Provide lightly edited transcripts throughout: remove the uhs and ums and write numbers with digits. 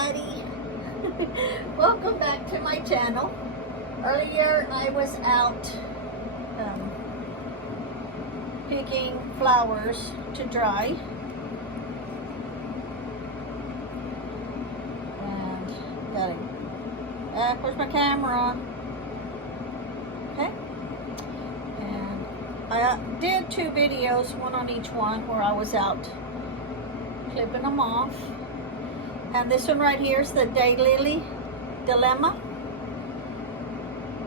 everybody. Welcome back to my channel. Earlier I was out picking flowers to dry. And got it. Where's my camera? Okay. And I did 2 videos, one on each one, where I was out clipping them off. And this one right here is the Daylily Dilemma.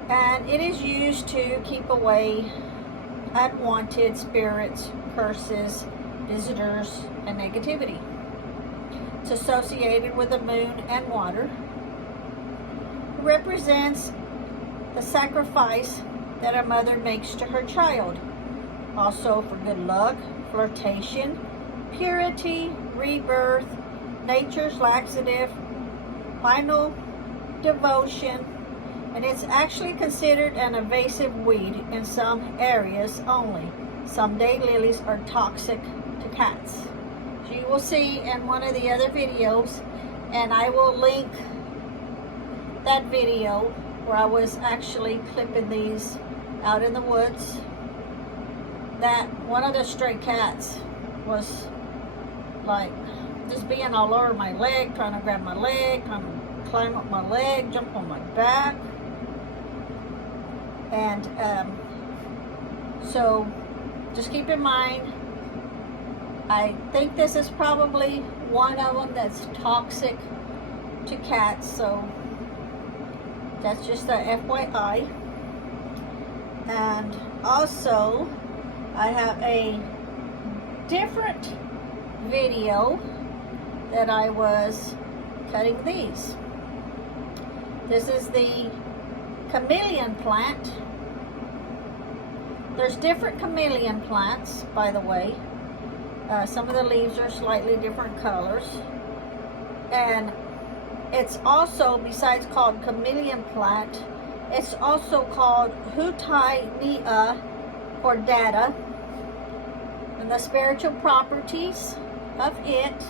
And it is used to keep away unwanted spirits, curses, visitors, and negativity. It's associated with the moon and water. It represents the sacrifice that a mother makes to her child. Also for good luck, flirtation, purity, rebirth, nature's laxative, final devotion, and it's actually considered an invasive weed in some areas only. Some daylilies are toxic to cats. So you will see in one of the other videos, and I will link that video where I was actually clipping these out in the woods, that one of the stray cats was like just being all over my leg, trying to grab my leg, trying to climb up my leg, jump on my back. And so just keep in mind, I think this is probably one of them that's toxic to cats, so that's just a FYI. And also I have a different video that I was cutting these. This is the Chameleon Plant. There's different chameleon plants, by the way. Some of the leaves are slightly different colors. And it's also, besides called Chameleon Plant, it's also called Hutainia cordata. And the spiritual properties of it.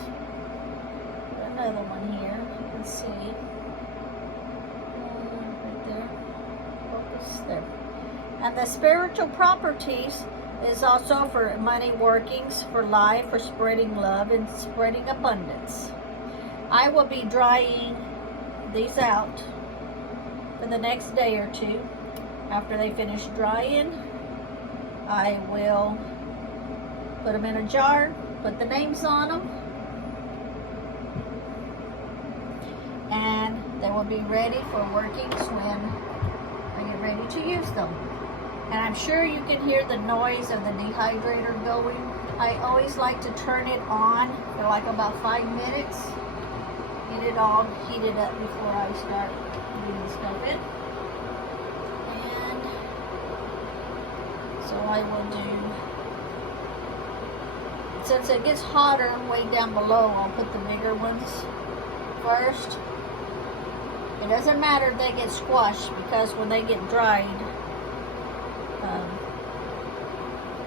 Another one here, you can see. Right there. Focus there. And the spiritual properties is also for money workings, for life, for spreading love and spreading abundance. I will be drying these out for the next day or 2. After they finish drying, I will put them in a jar, put the names on them, and they will be ready for workings when I get ready to use them. And I'm sure you can hear the noise of the dehydrator going. I always like to turn it on for like about 5 minutes, get it all heated up before I start putting the stuff in. And so I will do, since it gets hotter way down below, I'll put the bigger ones first. It doesn't matter if they get squashed, because when they get dried,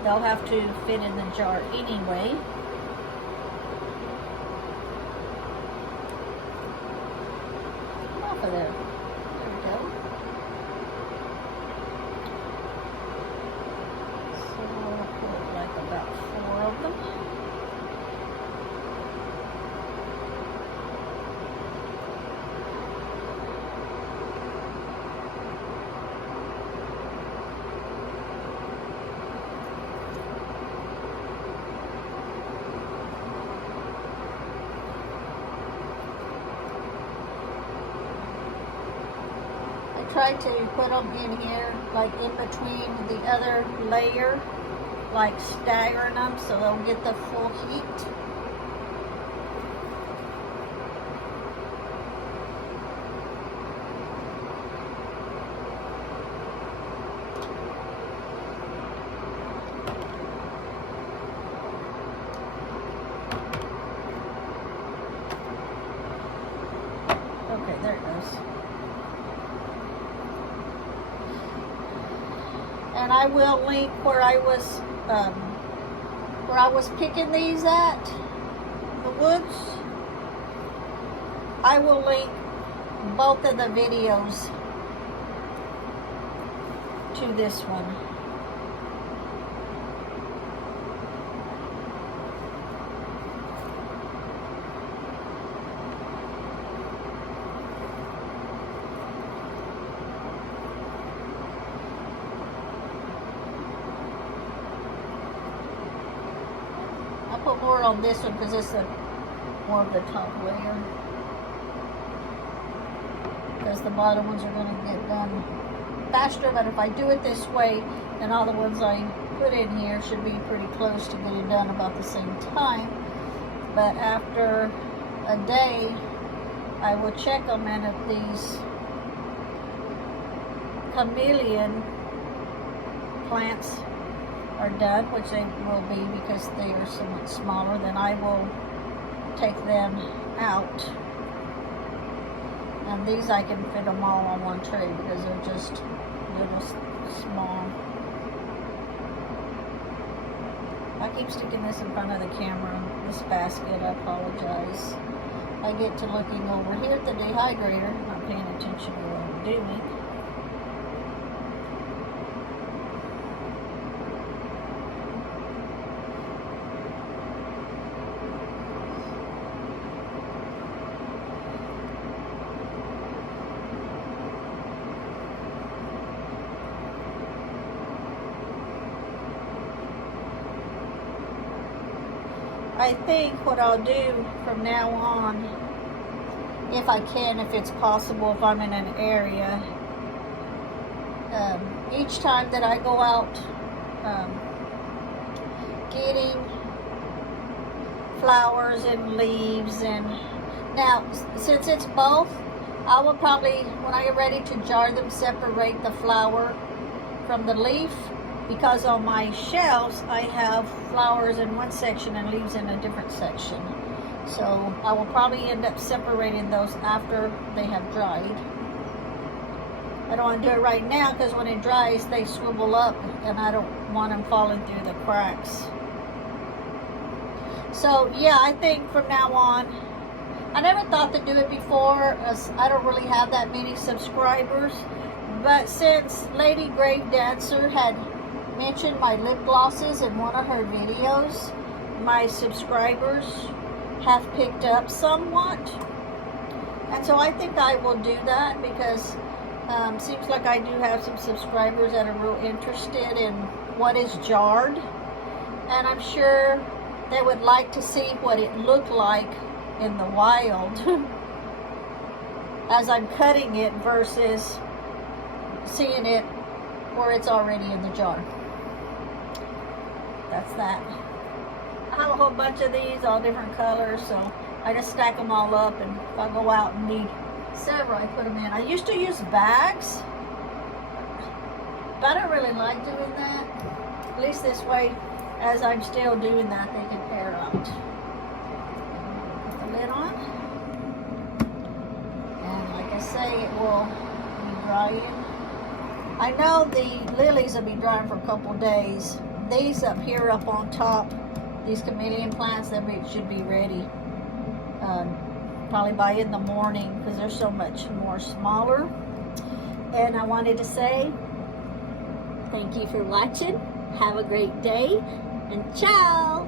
they'll have to fit in the jar anyway. Off of there. There we go. So we'll put like about 4 of them. Try to put them in here, like in between the other layer, like staggering them so they'll get the full heat. Okay, there it goes. And I will link where I was picking these at the woods. I will link both of the videos to this one. I put more on this one because it's more of the top layer. Because the bottom ones are going to get done faster, but if I do it this way, then all the ones I put in here should be pretty close to getting done about the same time. But after a day, I will check them, and if these Chameleon plants are done, which they will be because they are somewhat smaller, then I will take them out. And these I can fit them all on one tray because they're just little small. I keep sticking this in front of the camera, this basket, I apologize. I get to looking over here at the dehydrator, not paying attention to what I'm doing. I think what I'll do from now on, if I can, if it's possible, if I'm in an area, each time that I go out getting flowers and leaves, and now since it's both, I will probably, when I get ready to jar them, separate the flower from the leaf, because on my shelves I have flowers in one section and leaves in a different section. So I will probably end up separating those after they have dried. I don't want to do it right now because when it dries they swivel up and I don't want them falling through the cracks. So yeah, I think from now on, I never thought to do it before, as I don't really have that many subscribers, but since Lady Grave Dancer had mentioned my lip glosses in one of her videos, my subscribers have picked up somewhat, and so I think I will do that because seems like I do have some subscribers that are real interested in what is jarred, and I'm sure they would like to see what it looked like in the wild as I'm cutting it versus seeing it where it's already in the jar. That's that. I have a whole bunch of these, all different colors, so I just stack them all up, and if I go out and need several, I put them in. I used to use bags, but I don't really like doing that. At least this way, as I'm still doing that, they can air out. Put the lid on, and like I say, it will be drying. I know the lilies will be drying for a couple days. These up here up on top, these chameleon plants, they should be ready probably by in the morning because they're so much more smaller. And I wanted to say thank you for watching. Have a great day, and ciao.